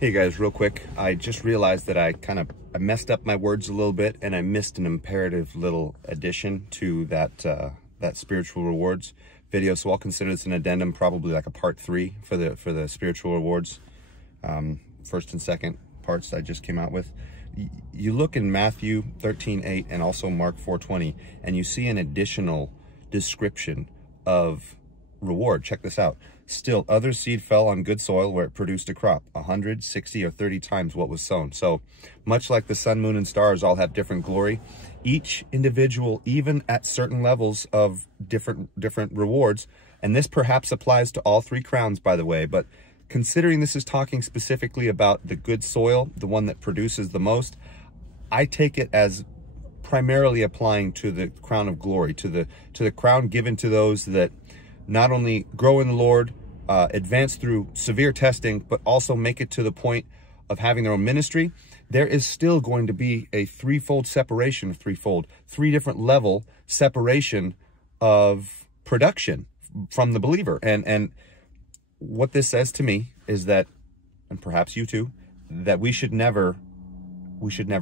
Hey guys, real quick, I just realized that I messed up my words a little bit, and I missed an imperative little addition to that spiritual rewards video. So I'll consider this an addendum, probably like a part 3 for the spiritual rewards, first and second parts I just came out with. You look in Matthew 13:8 and also Mark 4:20, and you see an additional description of reward. Check this out. Still, other seed fell on good soil where it produced a crop, 100, 60, or 30 times what was sown. So much like the sun, moon, and stars all have different glory, each individual, even at certain levels of different rewards, and this perhaps applies to all 3 crowns, by the way, but considering this is talking specifically about the good soil, the one that produces the most, I take it as primarily applying to the crown of glory, to the crown given to those that not only grow in the Lord, advance through severe testing, but also make it to the point of having their own ministry. There is still going to be a three different level separation of production from the believer. And what this says to me is that, and perhaps you too, that we should never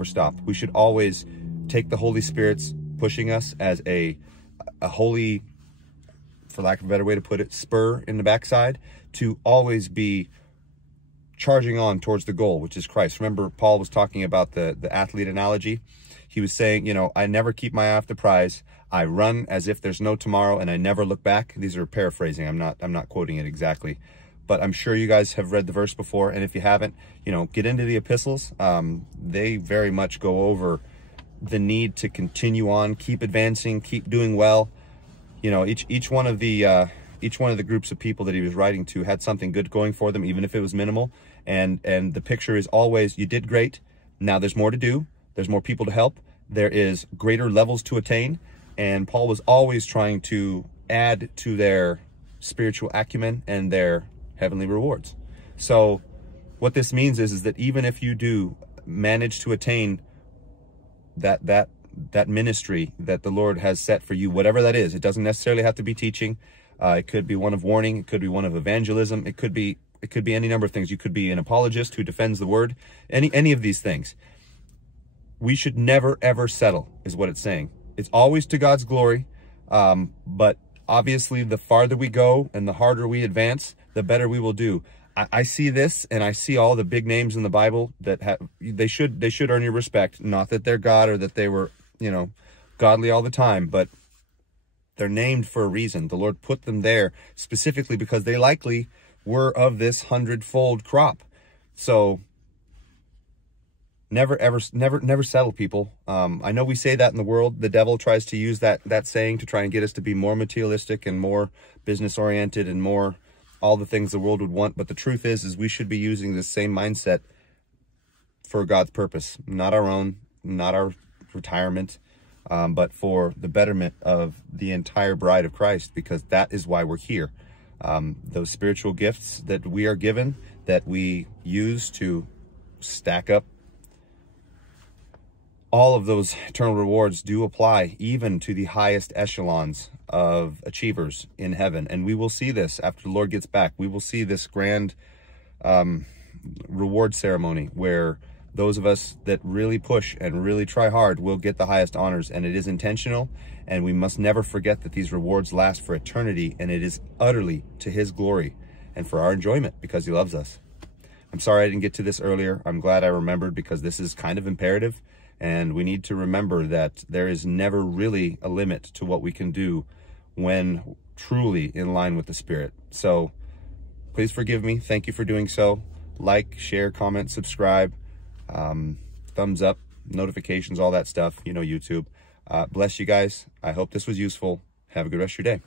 stop. We should always take the Holy Spirit's pushing us as a holy, for lack of a better way to put it, spur in the backside, to always be charging on towards the goal, which is Christ. Remember, Paul was talking about the athlete analogy. He was saying, you know, I never keep my eye off the prize. I run as if there's no tomorrow, and I never look back. These are paraphrasing. I'm not quoting it exactly, but I'm sure you guys have read the verse before. And if you haven't, you know, get into the epistles. They very much go over the need to continue on, keep advancing, keep doing well. You know, each one of the groups of people that he was writing to had something good going for them, even if it was minimal. And the picture is always, you did great. Now there's more to do. There's more people to help. There is greater levels to attain. And Paul was always trying to add to their spiritual acumen and their heavenly rewards. So what this means is that even if you do manage to attain that ministry that the Lord has set for you, whatever that is, it doesn't necessarily have to be teaching. It could be one of warning. It could be one of evangelism. It could be any number of things. You could be an apologist who defends the word. Any of these things. We should never, ever settle, is what it's saying. It's always to God's glory. But obviously, the farther we go and the harder we advance, the better we will do. I see this, and I see all the big names in the Bible that they should earn your respect. Not that they're God or that they were, you know, godly all the time, but they're named for a reason. The Lord put them there specifically because they likely were of this 100-fold crop. So never settle, people. I know we say that in the world. The devil tries to use that saying to try and get us to be more materialistic and more business oriented and more all the things the world would want. But the truth is we should be using the same mindset for God's purpose, not our own, not our retirement, but for the betterment of the entire bride of Christ, because that is why we're here. Those spiritual gifts that we are given, that we use to stack up, all of those eternal rewards do apply even to the highest echelons of achievers in heaven. And we will see this after the Lord gets back. We will see this grand reward ceremony where those of us that really push and really try hard will get the highest honors. And it is intentional, and we must never forget that these rewards last for eternity, and it is utterly to his glory and for our enjoyment because he loves us. I'm sorry I didn't get to this earlier. I'm glad I remembered, because this is kind of imperative, and we need to remember that there is never really a limit to what we can do when truly in line with the Spirit. So please forgive me. Thank you for doing so. Like, share, comment, subscribe, thumbs up, notifications, all that stuff. You know, YouTube. Bless you guys. I hope this was useful. Have a good rest of your day.